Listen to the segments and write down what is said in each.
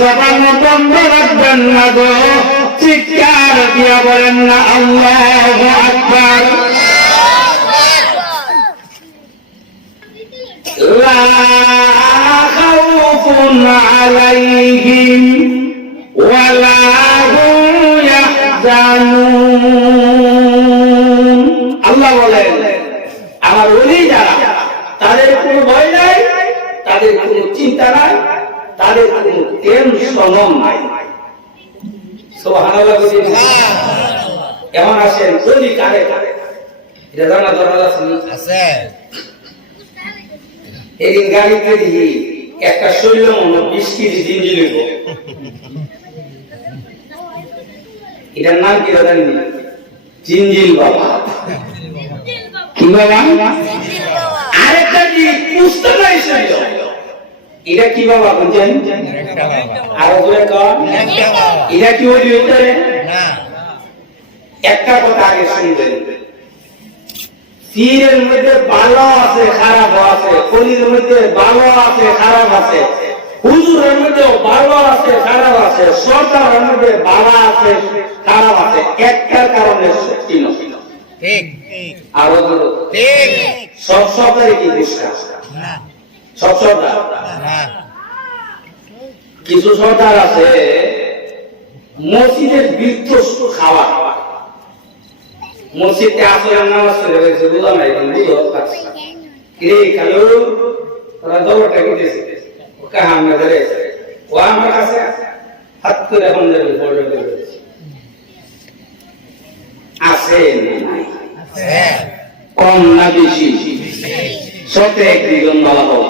জবান বন্ধ রাখবেন না গো চিৎকার দিয়া বলেন না, আল্লাহ আকবর। লা খাউফুন আলাইহিম ওয়ালা হুম ইয়াহজানুন। আমার যারা, তাদের কোনো ভয় নাই, তাদের কোনো চিন্তা নাই তাদের কোনো টেনশন নাই। সুবহানাল্লাহ বুঝি এমন আসেন কারে কারে। এটা জানা দরকার আছে আছে। এদিন গাড়িতে দিয়ে একটা শৈল মনে বিশ কেজি জিঞ্জি লইব এটার নাম কি জানেন জিঞ্জিল বাবা। কি বাবা? আরেকটা কি? পুস্তক শৈল এটা কি বাবা বুঝছেন আরও করে কর এটা কি ওই ভিতরে একটা কথা আগে শুনবেন। পীরের মধ্যে ভালো আছে খারাপ আছে কলির মধ্যে ভালো আছে খারাপ আছে। হুজুরের মধ্যে ভালো আছে খারাপ আছে। সরকারের মধ্যে ভালো আছে খারাপ আছে। একটার কারণে শক্তি ঠিক। আরও সব সরকারি কি বিশ্বাস? না। সব সরকার না কিছু সরকার আছে মসজিদের বৃত্ত খাওয়া মসজিদে আসলে নামাজ পড়ে গেছে বুঝলাম না এখন রে কালো ওরা দৌড়টা কাহা আমরা ধরে ও আমার কাছে হাত করে এখন যাবে বড় আছে আছে কম না বেশি? সতে একজন বলা হোক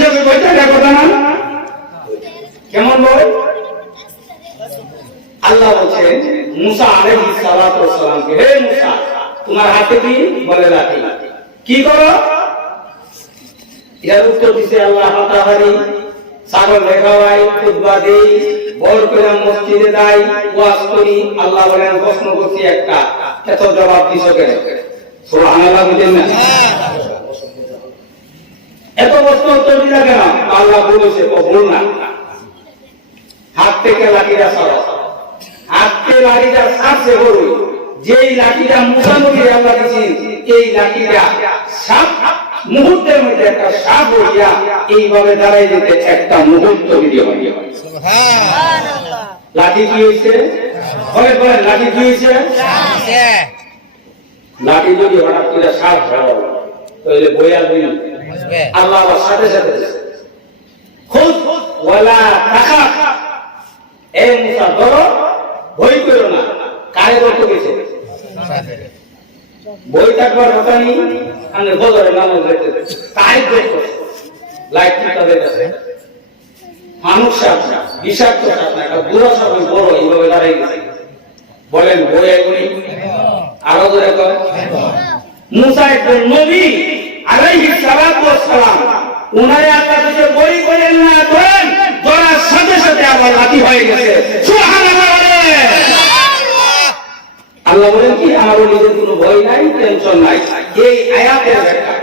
মানুষ হিসাবে কথা না? কেমন বই আল্লাহ বলছেন, মুসা সালাতু সালামকে হে মুসা, তোমার হাতে কি? বলে লাঠি। কি করো? এর উত্তর দিছে, আল্লাহ হাতাহারি, ছাগল দেখাওয়াই খুতবা দেই, বড় করে মসজিদে যাই, ওয়াজ করি, আল্লাহ বলেন, প্রশ্ন করছি একটা, এত জবাব দিছ কেন? সুবহানাল্লাহ বুঝেন না? এত প্রশ্ন উত্তর দিলা কেন আল্লাহ বলেছে ও ভুল না। হাত থেকে লাঠিটা সরাও হাত থেকে লাঠিটা সারছে বড় যেই লাঠিটা মুসানবী আল্লাহ দিয়েছেন এই লাঠিটা সাপ মুহূর্তের মধ্যে একটা সাপ হইয়া এইভাবে দাঁড়াই যেতে একটা মুহূর্ত ভিডিও হইয়া লাঠি কি হয়েছে? বলে বলেন লাঠি কি হয়েছে? লাঠি যদি হঠাৎ করে সাপ ধরো তাহলে বইয়া দুই বুঝবে আল্লাহ সাথে সাথে খুদ ওয়ালা তাখা এই মুসা ধরো ভয় করো না। কারে ধরতে গেছে বই থাকবার কথা নেই। আমি বদরে নামাজ ধরতে তাই ধরতে লাইট তাদের কাছে? মানুষ সাপ বিষাক্ত সাপ না একটা বুড়ো সাপ ওই বড় এইভাবে দাঁড়াই গেছে। বলেন বই এগুলি আরও ধরে কয় মুসা একজন নবী। আলাইহিস সালাতু ওয়াস সালাম। উনারে আল্লাহ থেকে বই করেন না, ধরেন, ধরার সাথে সাথে আবার লাঠি হয়ে গেছে। সুবহানাল্লাহ। আল্লাহ বলেন কি, আমারও নিজের কোনো ভয় নাই, টেনশন নাই। এই আয়াতের ব্যাখ্যা।